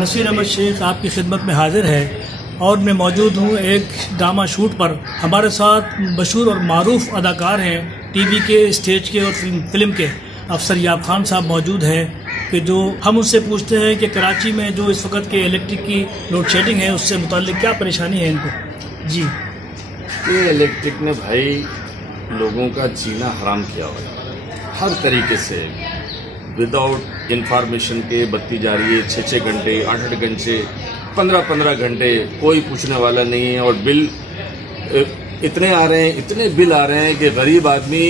नसीर अहमद शेख आपकी खिदमत में हाजिर है और मैं मौजूद हूँ एक ड्रामा शूट पर। हमारे साथ मशहूर और मारूफ अदाकार हैं, टीवी के, स्टेज के और फिल्म के अफसर याब खान साहब मौजूद हैं कि जो हम उससे पूछते हैं कि कराची में जो इस वक्त के इलेक्ट्रिक की लोड शेडिंग है उससे मुताल्लिक क्या परेशानी है इनको। जी, ये इलेक्ट्रिक ने भाई लोगों का जीना हराम किया हुआ है हर तरीके से। विदाउट इंफॉर्मेशन के बत्ती जा रही है 6-6 घंटे, 8-8 घंटे, 15-15 घंटे, कोई पूछने वाला नहीं है। और बिल इतने आ रहे हैं, इतने बिल आ रहे हैं कि गरीब आदमी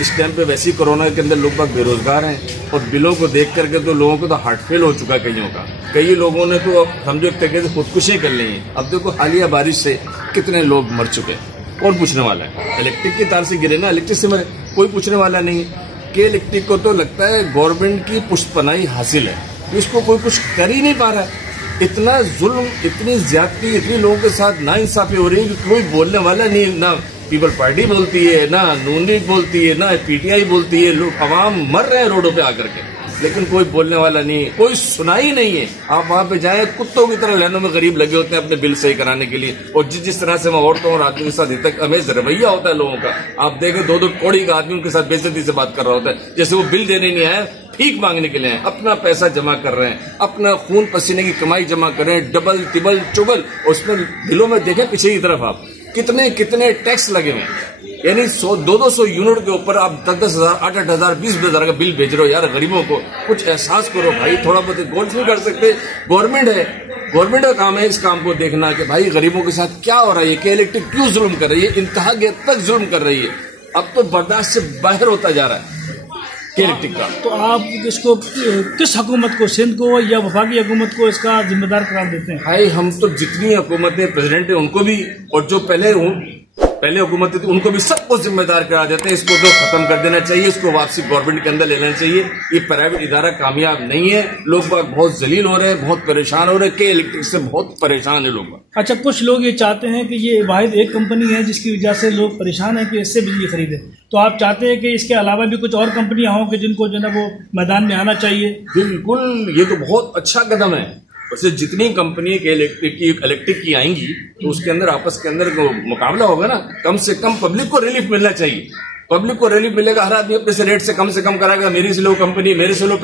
इस टाइम पे वैसे ही कोरोना के अंदर लोग बाग बेरोजगार हैं और बिलों को देख करके तो लोगों को तो हार्ट फेल हो चुका कईयों का। कई लोगों ने तो समझो एक तरीके से खुदकुशी कर ली है। अब देखो हालिया बारिश से कितने लोग मर चुके हैं, कौन पूछने वाला है? इलेक्ट्रिक की तार से गिरे ना, इलेक्ट्रिक से मरे, कोई पूछने वाला नहीं है। कि इलेक्ट्रिक को तो लगता है गवर्नमेंट की पुष्पनाई हासिल है, इसको कोई कुछ कर ही नहीं पा रहा है। इतना जुल्म, इतनी ज्यादती, इतनी लोगों के साथ नाइंसाफी हो रही है कि कोई बोलने वाला नहीं। ना पीपल पार्टी बोलती है, ना नून लीग बोलती है, ना पीटीआई बोलती है। लोग अवाम मर रहे हैं रोडों पे आकर के, लेकिन कोई बोलने वाला नहीं है, कोई सुनाई नहीं है। आप वहां पे जाएं, कुत्तों की तरह लाइनों में गरीब लगे होते हैं अपने बिल सही कराने के लिए। और जिस तरह से औरतों और आदमियों के साथ तक अमेज रवैया होता है लोगों का, आप देखें 2-2 कौड़ी का आदमी उनके साथ बेइज्जती से बात कर रहा होता है, जैसे वो बिल देने नहीं आए, भीख मांगने के लिए आए। अपना पैसा जमा कर रहे हैं, अपना खून पसीने की कमाई जमा कर रहे हैं, डबल तिबल चुबल। उसमें बिलों में देखें पीछे की तरफ आप कितने कितने टैक्स लगे हुए हैं। यानी 100-200 यूनिट के ऊपर आप 10-10 हजार, 8-8 हजार, 20-20 हजार का बिल भेज रहे हो। यार गरीबों को कुछ एहसास करो भाई, थोड़ा बहुत गौर नहीं कर सकते? गवर्नमेंट है, गवर्नमेंट का काम है इस काम को देखना कि भाई गरीबों के साथ क्या हो रहा है, कि इलेक्ट्रिक क्यों जुल्म कर रही है, इंतहा तक जुल्म कर रही है। अब तो बर्दाश्त से बाहर होता जा रहा है इलेक्ट्रिक का। तो आप इसको किस हुकूमत को, सिंध को या वफाकी हुकूमत को इसका जिम्मेदार करार देते हैं? भाई हम तो जितनी हुकूमतें, प्रेसिडेंट है उनको भी, और जो पहले हुकूमत थी उनको भी सबको जिम्मेदार करा देते हैं। इसको तो खत्म कर देना चाहिए, इसको वापसी गवर्नमेंट के अंदर लेना चाहिए। ये प्राइवेट इदारा कामयाब नहीं है। लोग बहुत जलील हो रहे हैं, बहुत परेशान हो रहे हैं, के इलेक्ट्रिक से बहुत परेशान है लोग। अच्छा, कुछ लोग ये चाहते हैं कि ये वाहिद एक कंपनी है जिसकी वजह से लोग परेशान हैं कि इससे बिजली खरीदे, तो आप चाहते हैं कि इसके अलावा भी कुछ और कंपनियां हों कि जिनको जो है वो मैदान में आना चाहिए? बिल्कुल, ये तो बहुत अच्छा कदम है। वैसे जितनी कंपनी के इलेक्ट्रिक की आएंगी तो उसके अंदर आपस के अंदर मुकाबला होगा ना। कम से कम पब्लिक को रिलीफ मिलना चाहिए। पब्लिक को रिलीफ मिलेगा, हर आदमी अपने से रेट से कम कराएगा। मेरी से लो कंपनी, मेरे से लो,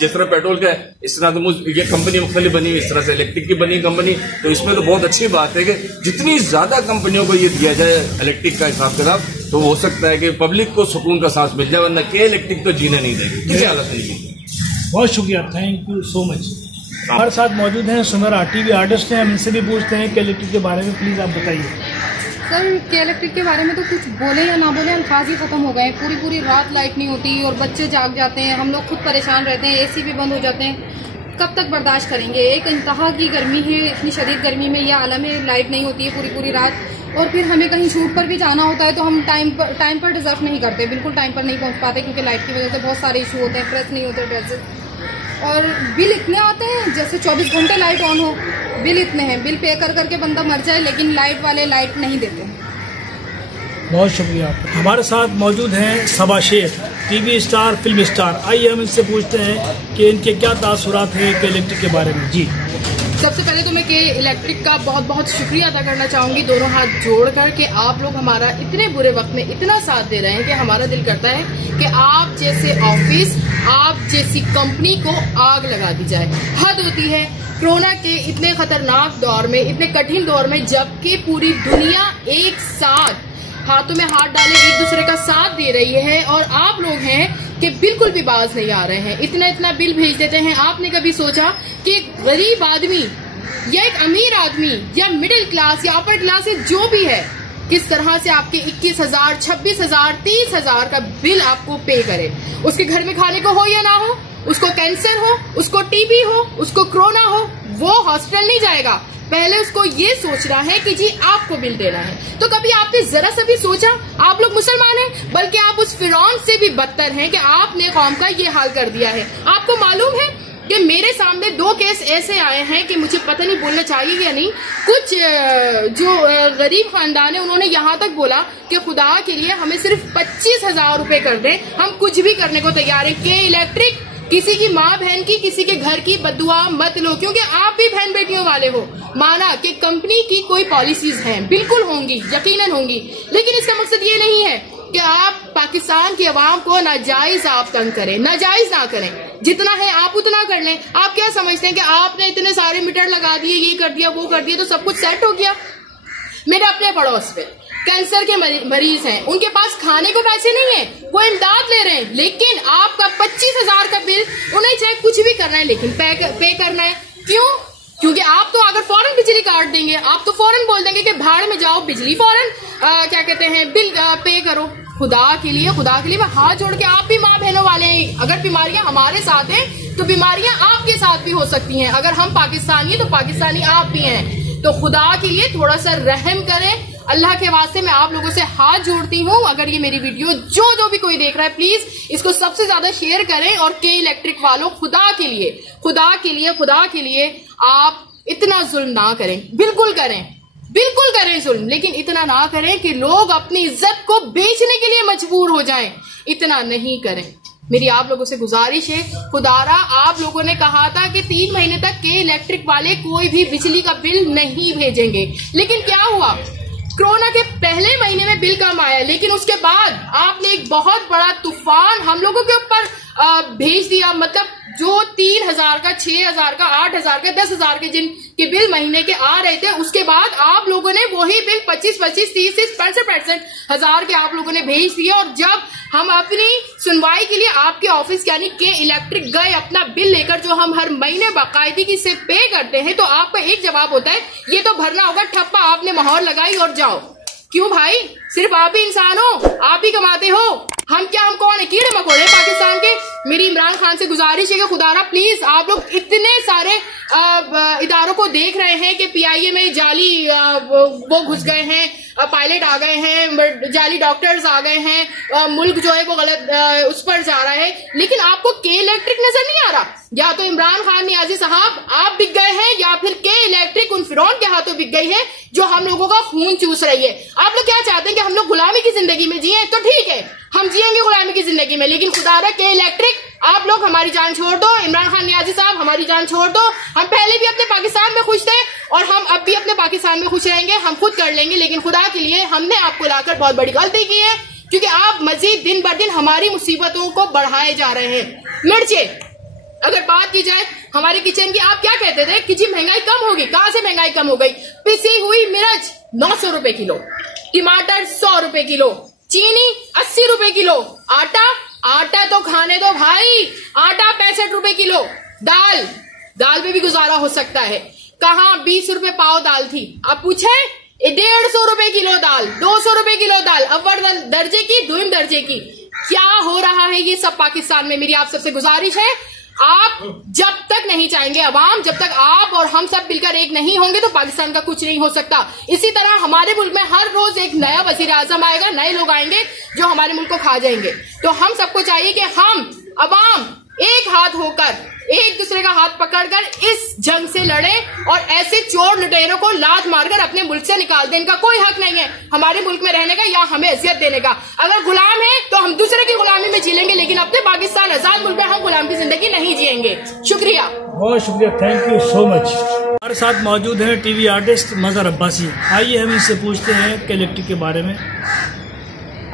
जिस तरह पेट्रोल का है इस तरह तो ये कंपनी मुख्तलिफ बनी, इस तरह से इलेक्ट्रिक की बनी कंपनी। तो इसमें तो बहुत अच्छी बात है कि जितनी ज्यादा कंपनियों को ये दिया जाए इलेक्ट्रिक का हिसाब किताब, तो हो सकता है कि पब्लिक को सुकून का सांस मिल जाए, वरना के इलेक्ट्रिक तो जीने नहीं देगी किसी हालत में। बहुत शुक्रिया, थैंक यू सो मच। हमारे साथ मौजूद हैं सुनहरा टीवी आर्टिस्ट हैं, हम इनसे भी पूछते हैं कि इलेक्ट्रिक के बारे में प्लीज आप बताइए। सर, के इलेक्ट्रिक के बारे में तो कुछ बोले या ना बोले अल्फाज ही खत्म हो गए। पूरी रात लाइट नहीं होती और बच्चे जाग जाते हैं, हम लोग खुद परेशान रहते हैं, एसी भी बंद हो जाते हैं। कब तक बर्दाश्त करेंगे? एक इंतहा की गर्मी है, इतनी शदीद गर्मी में यह आलम है, लाइट नहीं होती है पूरी रात। और फिर हमें कहीं शूट पर भी जाना होता है तो हम टाइम पर डिजर्व नहीं करते, बिल्कुल टाइम पर नहीं पहुंच पाते, क्योंकि लाइट की वजह से बहुत सारे इशू होते हैं, प्रेस नहीं होते ड्रेसेस। और बिल इतने आते हैं, जैसे 24 घंटे लाइट ऑन हो, बिल इतने हैं, बिल पे कर करके बंदा मर जाए, लेकिन लाइट वाले लाइट नहीं देते। बहुत शुक्रिया। हमारे साथ मौजूद हैं Saba Shaikh, TV star, film star. आइए हम इनसे पूछते हैं कि इनके क्या तासुरात हैं के इलेक्ट्रिक के बारे में। जी, सबसे पहले तो मैं के इलेक्ट्रिक का बहुत शुक्रिया अदा करना चाहूंगी, दोनों हाथ जोड़कर के आप लोग हमारा इतने बुरे वक्त में इतना साथ दे रहे हैं कि हमारा दिल करता है कि आप जैसे ऑफिस, आप जैसी कंपनी को आग लगा दी जाए। हद होती है कोरोना के इतने खतरनाक दौर में, इतने कठिन दौर में, जबकि पूरी दुनिया एक साथ हाथों में हाथ डाले एक दूसरे का साथ दे रही है, और आप लोग हैं कि बिल्कुल भी बाज नहीं आ रहे हैं, इतना बिल भेज देते हैं। आपने कभी सोचा कि एक गरीब आदमी या एक अमीर आदमी या मिडिल क्लास या अपर क्लास या जो भी है, किस तरह से आपके 21,000, 26,000, 30,000 का बिल आपको पे करे? उसके घर में खाने को हो या ना हो, उसको कैंसर हो, उसको टीबी हो, उसको कोरोना हो, वो हॉस्पिटल नहीं जाएगा। पहले उसको ये सोचना है कि जी आपको बिल देना है। तो कभी आपने जरा सा भी सोचा? आप लोग मुसलमान हैं, बल्कि आप उस फिरौन से भी बदतर हैं कि आपने कौम का ये हाल कर दिया है। आपको मालूम है कि मेरे सामने 2 केस ऐसे आए हैं कि मुझे पता नहीं बोलना चाहिए या नहीं। कुछ जो गरीब खानदान है उन्होंने यहाँ तक बोला कि खुदा के लिए हमें सिर्फ 25,000 रुपए कर दें, हम कुछ भी करने को तैयार है। के इलेक्ट्रिक किसी की माँ बहन की, किसी के घर की बद्दुआ मत लो, क्योंकि आप भी बहन बेटियों वाले हो। माना कि कंपनी की कोई पॉलिसीज हैं, बिल्कुल होंगी, यकीनन होंगी, लेकिन इसका मकसद ये नहीं है कि आप पाकिस्तान की आवाम को नाजायज आप तंग करें, नाजायज ना करें। जितना है आप उतना कर लें। आप क्या समझते हैं कि आपने इतने सारे मीटर लगा दिए, ये कर दिया, वो कर दिया, तो सब कुछ सेट हो गया? मेरे अपने पड़ोस पे कैंसर के मरीज हैं, उनके पास खाने को पैसे नहीं है, वो इमदाद ले रहे हैं, लेकिन आपका 25,000 का बिल, उन्हें चाहे कुछ भी करना है लेकिन पे करना है। क्यों? क्योंकि आप तो अगर फौरन बिजली काट देंगे, आप तो फौरन बोल देंगे कि भाड़ में जाओ, बिजली फौरन क्या कहते हैं बिल पे करो। खुदा के लिए मैं हाथ जोड़ के, आप भी माँ बहनों वाले हैं। अगर बीमारियां हमारे साथ हैं तो बीमारियां आपके साथ भी हो सकती हैं। अगर हम पाकिस्तानी हैं तो पाकिस्तानी आप भी हैं। तो खुदा के लिए थोड़ा सा रहम करें। अल्लाह के वास्ते मैं आप लोगों से हाथ जोड़ती हूँ। अगर ये मेरी वीडियो जो भी कोई देख रहा है, प्लीज इसको सबसे ज्यादा शेयर करें। और के इलेक्ट्रिक वालों, खुदा के लिए आप इतना जुल्म ना करें। बिल्कुल करें जुल्म, लेकिन इतना ना करें कि लोग अपनी इज्जत को बेचने के लिए मजबूर हो जाएं। इतना नहीं करें। मेरी आप लोगों से गुजारिश है, खुदारा आप लोगों ने कहा था कि 3 महीने तक के इलेक्ट्रिक वाले कोई भी बिजली का बिल नहीं भेजेंगे, लेकिन क्या हुआ? कोरोना के पहले महीने में बिल कम आया, लेकिन उसके बाद आपने एक बहुत बड़ा तूफान हम लोगों के ऊपर भेज दिया। मतलब जो 3,000 का, 6,000 का, 8,000 का, 10,000 के जिनके बिल महीने के आ रहे थे, उसके बाद आप लोगों ने वही बिल 25, 30, 65 हजार के आप लोगों ने भेज दिए। और जब हम अपनी सुनवाई के लिए आपके ऑफिस यानी के इलेक्ट्रिक गए अपना बिल लेकर, जो हम हर महीने बाकायदगी से पे करते हैं, तो आपका एक जवाब होता है ये तो भरना होगा, ठप्पा आपने मोहर लगाई और जाओ। क्यों भाई? सिर्फ आप ही इंसान हो, आप ही कमाते हो। हम कौन है? कीड़े मकोड़े पाकिस्तान के। मेरी इमरान खान से गुजारिश है कि खुदारा प्लीज, आप लोग इतने सारे इदारों को देख रहे हैं कि पीआईए में जाली वो घुस गए हैं, पायलट आ गए हैं, जाली डॉक्टर्स आ गए हैं, मुल्क जो है वो गलत उस पर जा रहा है, लेकिन आपको के इलेक्ट्रिक नजर नहीं आ रहा। या तो इमरान खान नियाजी साहब आप बिक गए हैं, या फिर के इलेक्ट्रिक उन फिरौन के हाथों बिक गई है जो हम लोगों का खून चूस रही है। आप लोग क्या चाहते हैं कि हम लोग गुलामी की जिंदगी में जिए? तो ठीक है, हम जिएंगे गुलामी की जिंदगी में, लेकिन खुदारा के इलेक्ट्रिक आप लोग हमारी जान छोड़ दो। इमरान खान नियाजी साहब हमारी जान छोड़ दो। हम पहले भी अपने पाकिस्तान में खुश थे और हम अब भी अपने पाकिस्तान में खुश रहेंगे। हम खुद कर लेंगे, लेकिन खुदा के लिए हमने आपको लाकर बहुत बड़ी गलती की है, क्योंकि आप मजीद दिन बर दिन हमारी मुसीबतों को बढ़ाए जा रहे हैं। मिर्चे, अगर बात की जाए हमारे किचन की, आप क्या कहते थे कि जी महंगाई कम होगी? कहां से महंगाई कम हो गई? पिसी हुई मिर्च 900 रुपए किलो, टमाटर 100 रुपए किलो, चीनी 80 रुपए किलो, आटा तो खाने दो भाई, आटा 65 रुपए किलो, दाल पे भी गुजारा हो सकता है। कहाँ 20 रुपए पाव दाल थी, आप पूछे 150 रुपए किलो दाल, 200 रुपए किलो दाल, अव्वल दर्जे की, दुइम दर्जे की। क्या हो रहा है ये सब पाकिस्तान में? मेरी आप सबसे गुजारिश है, आप जब तक नहीं चाहेंगे अवाम, जब तक आप और हम सब मिलकर एक नहीं होंगे तो पाकिस्तान का कुछ नहीं हो सकता। इसी तरह हमारे मुल्क में हर रोज एक नया वजीर आजम आएगा, नए लोग आएंगे जो हमारे मुल्क को खा जाएंगे। तो हम सबको चाहिए कि हम अवाम एक हाथ होकर, एक दूसरे का हाथ पकड़कर इस जंग से लड़े और ऐसे चोर लुटेरों को लात मारकर अपने मुल्क से निकाल दें। इनका कोई हक नहीं है हमारे मुल्क में रहने का या हमें अजियत देने का। अगर गुलाम है तो हम दूसरे की गुलामी में जी लेंगे, लेकिन अपने पाकिस्तान आजाद मुल्क में हम गुलाम की जिंदगी नहीं जिएंगे। शुक्रिया, बहुत शुक्रिया, थैंक यू सो मच। हमारे साथ मौजूद हैं टीवी आर्टिस्ट मजहर अब्बासी। आइए हम इनसे पूछते हैं के इलेक्ट्रिक के बारे में।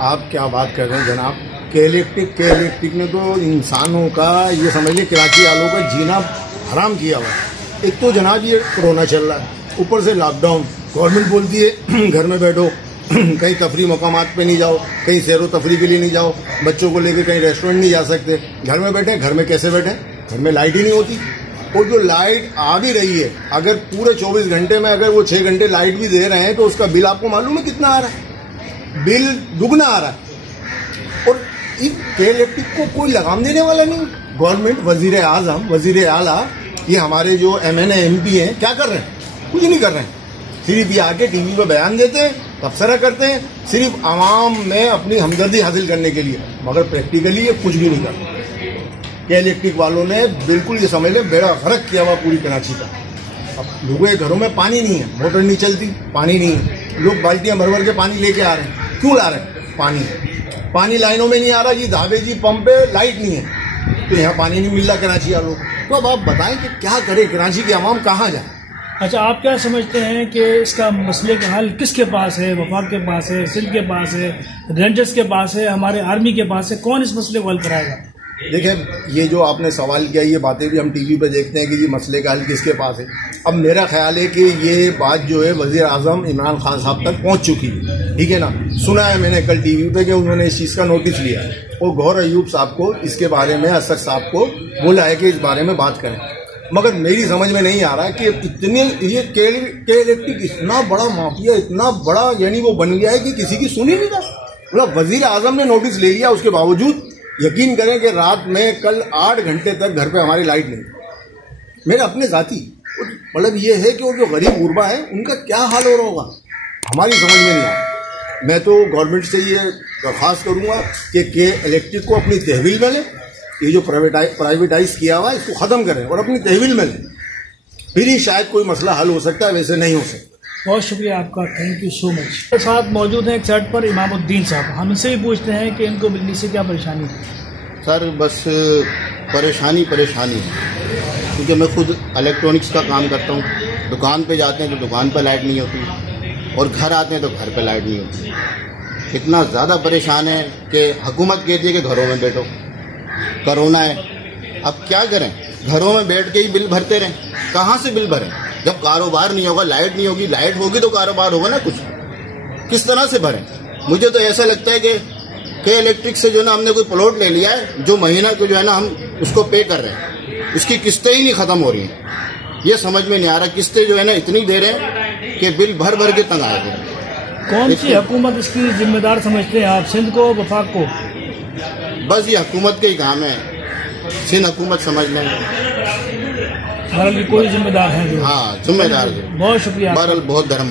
आप क्या बात कर रहे हैं जनाब? के इलेक्ट्रिक ने तो इंसानों का, ये समझ लीजिए कराची वालों का जीना हराम किया हुआ। एक तो जनाब ये कोरोना चल रहा है, ऊपर से लॉकडाउन, गवर्नमेंट बोलती है घर में बैठो, कहीं तफरी मकामात पे नहीं जाओ, कहीं सैरो तफरी के लिए नहीं जाओ, बच्चों को लेकर कहीं रेस्टोरेंट नहीं जा सकते, घर में बैठे। घर में कैसे बैठे? घर में लाइट ही नहीं होती। और जो लाइट आ भी रही है, अगर पूरे 24 घंटे में अगर वो 6 घंटे लाइट भी दे रहे हैं तो उसका बिल आपको मालूम है कितना आ रहा है? बिल दुगना आ रहा है। और के इलेक्ट्रिक को कोई लगाम देने वाला नहीं। गवर्नमेंट, वजीर आजम, वजीर आला, ये हमारे जो MNA MP हैं, क्या कर रहे हैं? कुछ नहीं कर रहे हैं। सिर्फ ये आके टीवी पे बयान देते हैं, तबसरा करते हैं, सिर्फ आवाम में अपनी हमदर्दी हासिल करने के लिए, मगर प्रैक्टिकली ये कुछ भी नहीं करते। के इलेक्ट्रिक वालों ने बिल्कुल ये समझ लें बेड़ा गर्क किया हुआ पूरी कराची का। अब लोगों के घरों में पानी नहीं है, मोटर नहीं चलती, पानी नहीं है, लोग बाल्टियां भर भर के पानी लेके आ रहे हैं। क्यों ला रहे हैं? पानी लाइनों में नहीं आ रहा जी, धाबे जी पंप पे लाइट नहीं है। तो यहाँ पानी नहीं मिल रहा कराची वालों को। तो अब आप बताएं कि क्या करे, कराची की आवाम कहाँ जाए? अच्छा, आप क्या समझते हैं कि इसका मसले का हल किसके पास है? वफाक के पास है, सिंध के पास है, रेंजर्स के पास है, हमारे आर्मी के पास है? कौन इस मसले को हल कराएगा? देखें, ये जो आपने सवाल किया, ये बातें भी हम टीवी पे देखते हैं कि ये मसले का हल किसके पास है। अब मेरा ख्याल है कि ये बात जो है वज़ीर आज़म इमरान खान साहब तक पहुंच चुकी है, ठीक है ना। सुना है मैंने कल टीवी पे कि उन्होंने इस चीज़ का नोटिस लिया है और गौहर अयूब साहब को इसके बारे में, असद साहब को बोला है कि इस बारे में बात करें। मगर मेरी समझ में नहीं आ रहा है कि इतने ये के इलेक्ट्रिक इतना बड़ा माफिया, इतना बड़ा यानी वो बन गया है कि किसी की सुनी नहीं था। मतलब वज़ीर आज़म ने नोटिस ले लिया, उसके बावजूद यकीन करें कि रात में कल 8 घंटे तक घर पे हमारी लाइट नहीं थी। मेरे अपने साथी, मतलब ये है कि वो जो गरीब गुरबा है उनका क्या हाल हो रहा होगा, हमारी समझ में नहीं आ रहा। मैं तो गवर्नमेंट से ये दरख्वास्त करूँगा कि इलेक्ट्रिक को अपनी तहवील में लें, ये जो प्राइवेटाइज किया हुआ है इसको ख़त्म करें और अपनी तहवील में लें, फिर ही शायद कोई मसला हल हो सकता है, वैसे नहीं हो सकता। बहुत शुक्रिया आपका, थैंक यू सो मच। मेरे साथ मौजूद हैं एक साइड पर इमामुद्दीन साहब। हम इनसे भी पूछते हैं कि इनको बिजली से क्या परेशानी है। सर बस परेशानी है, क्योंकि मैं खुद इलेक्ट्रॉनिक्स का काम करता हूँ। दुकान पे जाते हैं तो दुकान पे लाइट नहीं होती और घर आते हैं तो घर पे लाइट नहीं होती। इतना ज़्यादा परेशान है कि हुकूमत कहती है कि घरों में बैठो, कोरोना है। अब क्या करें, घरों में बैठ के ही बिल भरते रहें? कहाँ से बिल भरें जब कारोबार नहीं होगा, लाइट नहीं होगी? लाइट होगी तो कारोबार होगा ना कुछ, किस तरह से भरें? मुझे तो ऐसा लगता है कि इलेक्ट्रिक से जो ना हमने कोई प्लॉट ले लिया है, जो महीना को जो है ना हम उसको पे कर रहे हैं, उसकी किस्तें ही नहीं खत्म हो रही हैं। ये समझ में नहीं आ रहा, किस्तें जो है ना इतनी दे रहे हैं कि बिल भर भर के तंग आ गए। कौन सी हुकूमत इसकी जिम्मेदार समझते हैं आप, सिंध को, वफाक को? बस ये हुकूमत के ही काम है, सिंध हुकूमत समझ लें। बहरहाल कोई जिम्मेदार है जो, हाँ जिम्मेदार। बहुत शुक्रिया, बहरहाल बहुत धर्म